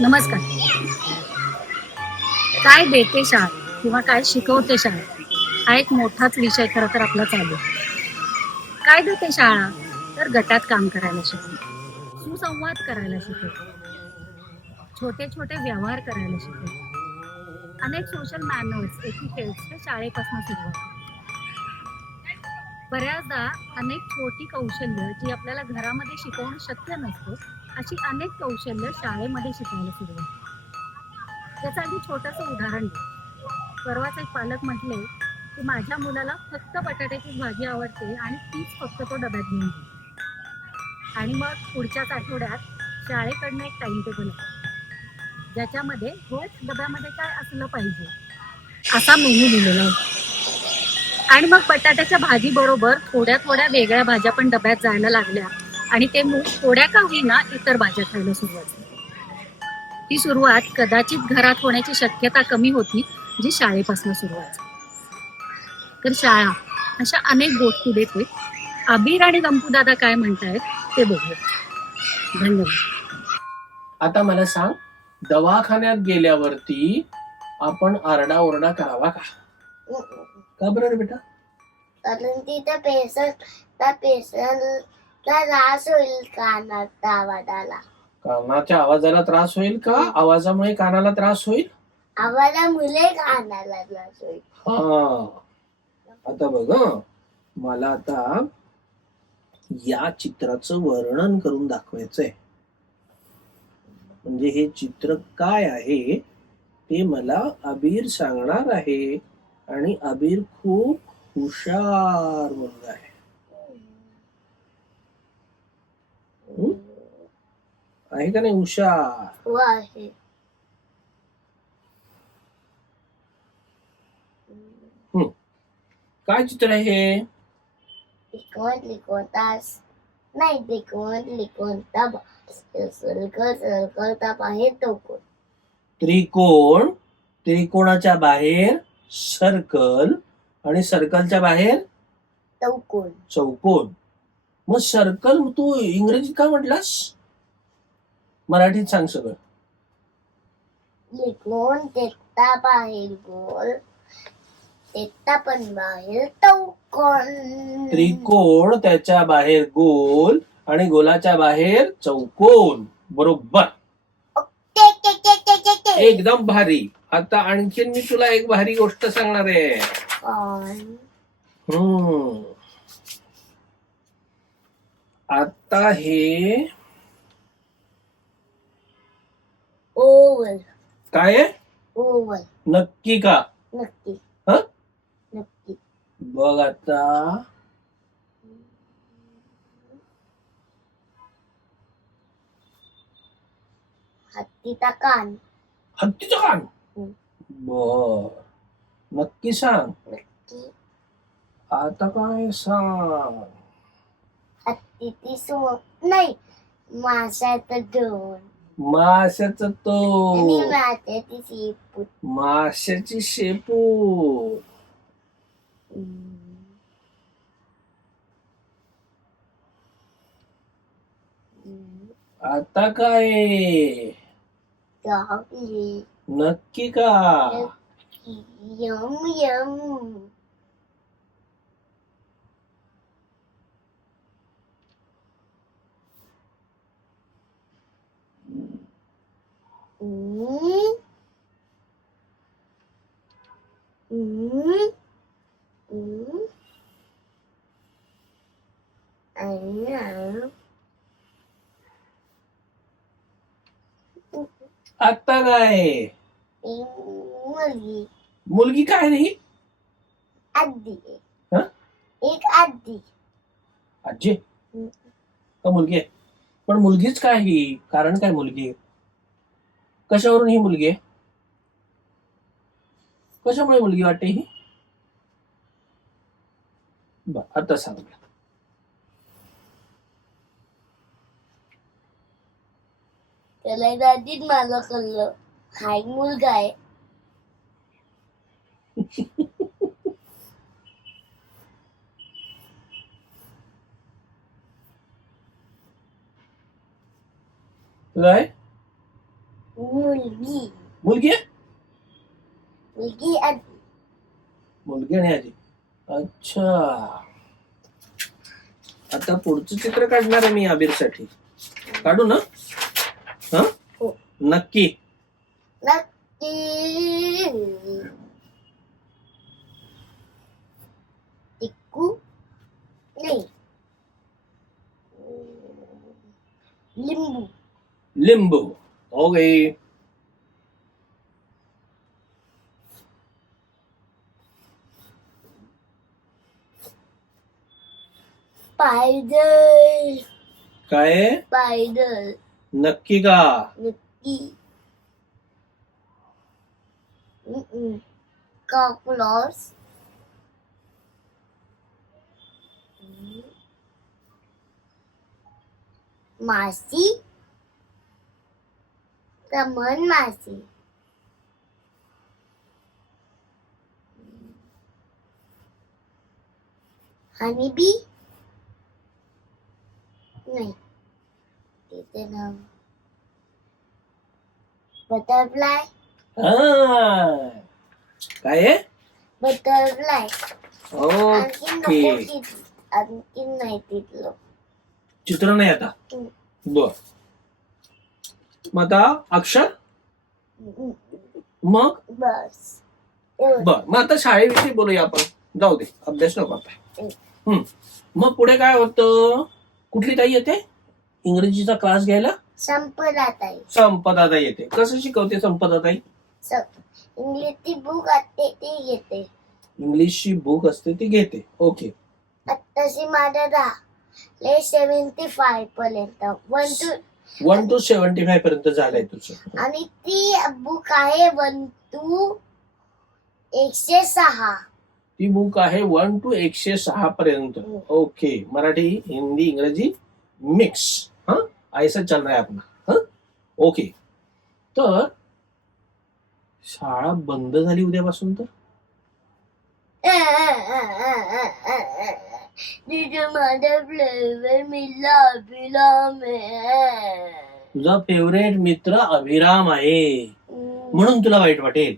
नमस्कार. काय देते शाळा किंवा काय शिकवते शाळा हा एक मोठाच विषय खरं तर आपला चालू आहे. काय देते शाळा तर गटात काम करायला शिकवते, सुसंवाद करायला शिकवते, छोटे छोटे व्यवहार करायला शिकवते. अनेक सोशल मॅनर्स एथिकेट्स हे शाळेपासून सुरुवात होतात. बऱ्याचदा अनेक छोटी कौशल्य जी आपल्याला घरामध्ये शिकवणं शक्य नसतं, अशी अनेक कौशल्य शाळेमध्ये शिकायला सुरुवात होते. त्याचं अगदी छोटंसं उदाहरण द्या. परवाच एक पालक म्हटले की माझ्या मुलाला फक्त बटाट्याची भाजी आवडते आणि तीच फक्त तो डब्यात घेऊन येतो. आणि मग पुढच्याच आठवड्यात शाळेकडनं एक टाइम टेबल आहे ज्याच्यामध्ये रोज डब्यामध्ये काय असलं पाहिजे असा मेनू दिलेला होता. आणि मग बटाट्याच्या भाजी बरोबर थोड्या थोड्या वेगळ्या भाज्या पण डब्यात जायला लागल्या आणि ते मूल थोड्या का होईना इतर भाज्या खायला सुरुवात झाली. ती सुरुवात कदाचित घरात होण्याची शक्यता कमी होती, जी शाळेपासून सुरुवात झाली. तर शाळा अशा अनेक गोष्टी देते. अबीर आणि गंपू दादा काय म्हणतायत ते बघूया. धन्यवाद. आता मला सांग, दवाखान्यात गेल्यावरती आपण आरडाओरडा करावा का? का बरं बेटा? कारण तिथे पेशंटला त्रास होईल कानाच्या आवाजाला. कानाच्या आवाजाला त्रास होईल का? आवाजामुळे कानाला त्रास होईल? आवाजामुळे कानाला त्रास होईल. हा, आता बघ, मला आता या चित्राचं वर्णन करून दाखवायचंय. म्हणजे हे चित्र काय आहे ते मला अबीर सांगणार आहे. आणि अबीर खूप हुशार मुलगा आहे. आहे का नाही हुशार? हो आहे. काय चित्र आहे हे? सर्कलचा बाहेर चौकोन. त्रिकोण, त्रिकोणाच्या बाहेर सर्कल आणि सर्कलच्या बाहेर चौकोन. चौकोन. मग सर्कल तू इंग्रजीत का म्हटलास? मराठीत सांग सगळं. त्रिकोण त्याच्या बाहेर गोल, त्याच्या पण बाहेर चौकोन. त्रिकोण त्याच्या बाहेर गोल आणि गोलाच्या बाहेर चौकोन. बरोबर, एकदम भारी. आता आणखीन मी तुला एक भारी गोष्ट सांगणार आहे. आता हे ओवल. काय आहे? ओवल. नक्की का? नक्की. नक्की. बघ आता, हत्तीचा कान. हत्तीचं कान. बर, नक्की सांग. नक्की. आता काय सांग? हत्तीची सोंड नाही, माशाचं दोन. माशाचं तो. आणि माशाची शेपूट. माशाची शेपूट. आता काय? चॉकलेट. नक्की का? Yum yum. आता काय? मुलगी. मुलगी काय नाही? आजी. एक आजी. आजी का मुलगी आहे? पण मुलगीच काय ही? कारण काय मुलगी आहे? कशावरून ही मुलगी आहे? कशामुळे मुलगी वाटते ही? आता सांग. त्याला दादीच मला कळलं, हा एक मुलगा आहे. काय मुलगी मुलगी आहे? मुलगी आजी मुलगी आणि आजी. अच्छा, आता पुढचं चित्र काढणार आहे मी अबीरसाठी. काढू ना? हा, हो. नक्की. नक्की टिक्कू नाही लिंबू लिंबू. ओके. स्पायडर काय आहे? स्पायडर नक्की का? नक्की कॉकरोच मासी रमण मासी हनीबी नाही तिथे नाव बटरफ्लाय हा, काय आहे? बटरफ्लाय आणखीन ओके. नको आणखीन नाही तिथलं चित्र नाही आता. बर, मग आता अक्षर. मग बस बर, मग आता शाळेविषयी बोलूया आपण. जाऊ दे, अभ्यास नको आता. मग पुढे काय होतं? कुठली ताई येते इंग्रजीचा क्लास घ्यायला? संपदाताई संपदा ताई येते. कसं शिकवते संपदा ताई? इंग्लिशची बुक असते ती घेते इंग्लिशची बुक असते ती घेते. ओके. तशी माझा 75 पर्यंत 1 to 75 पर्यंत झालंय तुझं. आणि ती बुक आहे 1 to 106 ती बुक आहे 1 to 106 पर्यंत. ओके. मराठी हिंदी इंग्रजी मिक्स. हाँ, ऐसा चल रहा है अपना. हाँ, ओके. तर शाळा बंद झाली उद्यापासून तर? माझा फ्लेवर मिला अभिराम आहे तुझा फेवरेट मित्र अभिराम आहे म्हणून तुला वाईट वाटेल.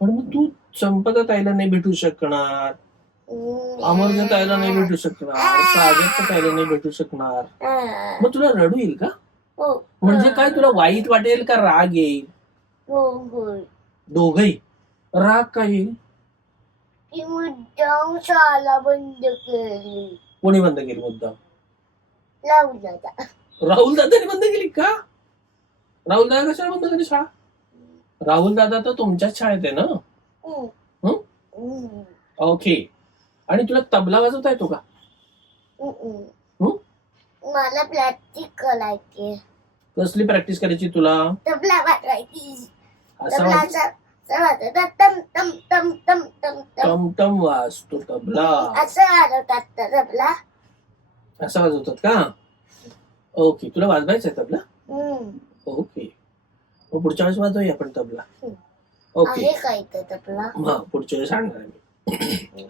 पण मग तू संपदा ताईला नाही भेटू शकणार, अमरच्या ताईला नाही भेटू शकणार, सागरच्या ताईला नाही भेटू शकणार. मग तुला रडू येईल का? म्हणजे काय, तुला वाईट वाटेल का राग येईल? दोघही. राग का येईल? की मुद्दाम शाळा बंद केली. कोणी बंद केली मुद्दाम? लावून दादा. राहुल दादाने बंद केली का? राहुल दादा कशाला बंद केली शाळा? राहुल दादा तर तुमच्याच शाळेत आहे ना? ओके. आणि तुला तबला वाजवता येतो का? मला प्रॅक्टिस करायची. कसली प्रॅक्टिस करायची तुला? तबला वाजवायची. असं टमटम वाजतो तबला. असं वाजवतात तबला. असं वाजवतात का? ओके. तुला वाजवायचं आहे तबला? ओके. मग पुढच्या वेळेस वाजवूया आपण तबला. ओके. आहे काय तर तबला? हा, पुढच्या वेळेस सांगणार मी.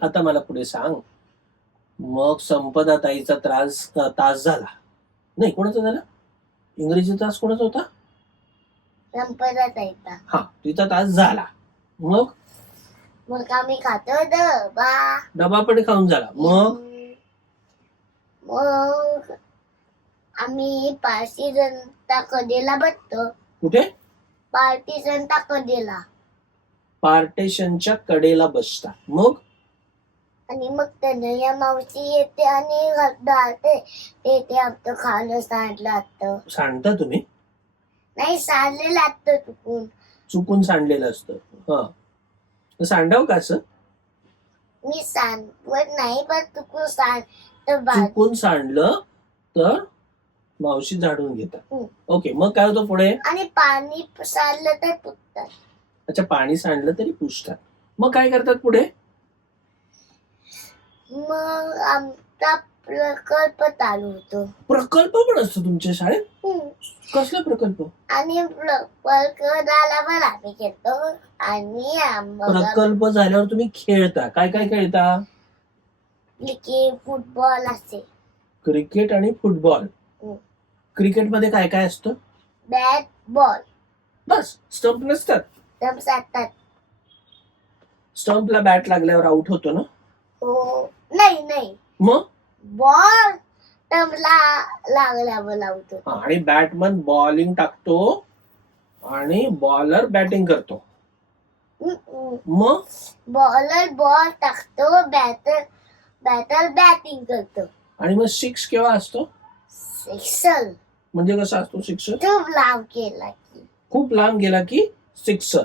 आता मला पुढे सांग. मग संपदा ताईचा तास झाला नाही, कोणाचा झाला? इंग्रजीचा तास कोणाचा होता? संपदा ताईचा. हा, तिचा तास झाला. मग आम्ही खातो डबा पण खाऊन झाला. मग आम्ही पारशी जनता कधीला बसतो. कुठे? पार्टी जनता कधीला. पार्टेशनच्या कडेला बसता. मग आणि मग तनया मावशी येते आणि घालते. ते आमचं खाणं सांडलं असतं. सांडता तुम्ही? नाही, सांडलेलं असतं चुकून. चुकून सांडलेलं असतं. हा, सांडाव का असं? मी सांडवत नाही, पण चुकून चुकून सांडलं तर मावशी झाडून घेतात. ओके. मग काय होतं पुढे? आणि पाणी सांडलं तर पुसतात. अच्छा, पाणी सांडलं तरी पुसतात. मग काय करतात पुढे? मग आमचा प्रकल्प चालू होतो. प्रकल्प पण असतो तुमच्या शाळेत? कसला प्रकल्प? आणि प्रकल्प झाल्यावर आम्ही खेळतो. आणि प्रकल्प झाल्यावर तुम्ही खेळता. काय काय खेळता? फुटबॉल असे. क्रिकेट आणि फुटबॉल. क्रिकेटमध्ये काय काय असतं? बॅट बॉल बस, स्टंप नसतात. स्टम्प्स असतात. स्टंपला बॅट लागल्यावर आउट होतो ना? हो नाही नाही मग बॉल स्टम्पला लागल्यावर लावतो. आणि बॅटमन बॉलिंग टाकतो आणि बॉलर बॅटिंग करतो. मग बॉलर बॉल टाकतो, बॅटर बॅटिंग करतो. आणि मग 6 केव्हा असतो? सिक्सर म्हणजे कसा असतो सिक्सर? खूप लांब केला की खूप लांब गेला की सिक्सर.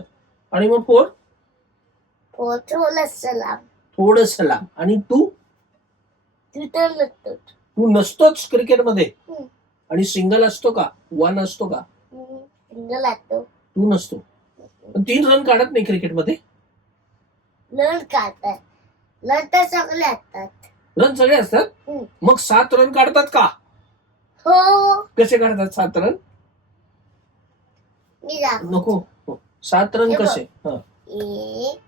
आणि मग 4 थोडस लांब. थोडस लांब. आणि 2 तिथं लागतो. तू नसतोच क्रिकेटमध्ये. हम्म. आणि सिंगल असतो का? 1 असतो का? सिंगल लागतो. तू नसतो. पण 3 रन काढत नाही क्रिकेटमध्ये. लढ काढतात. लढ तर सगळे असतात. रन सगळे असतात. हम्म. मग 7 रन काढतात का? हो कसे काढतात 7 रन? मी दाखवतो. नको. 7 रन हे बघ. कसे? हा. 1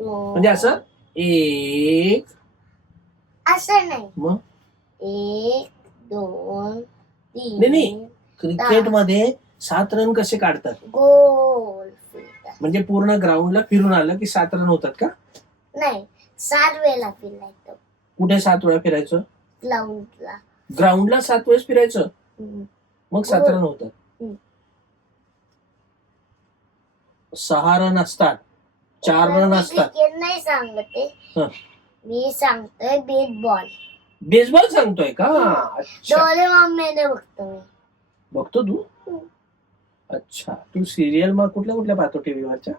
2 म्हणजे असं 1. असं नाही. मग 1 2 3 नाही, नाही. क्रिकेटमध्ये 7 रन कसे काढतात? गोल फिरतात. म्हणजे पूर्ण ग्राउंडला फिरून आलं की 7 रन होतात का? नाही 7 वेळा फिरायचं कुठे 7 वेळा फिरायचं? ग्राउंडला. ग्राउंडला 7 वेळेस फिरायचं. मग 7 रन होतात. हम्म. 6 रन असतात. 4 रन असतात. क्रिकेट नाही सांगते. हं. मी सांगतोय बेसबॉल. बेसबॉल सांगतोय का? अच्छा. डोरेमॉनमध्ये बघतो मी. बघतो तू? अच्छा. तू सिरियल मग कुठल्या कुठल्या पाहतो टीव्हीवरच्या?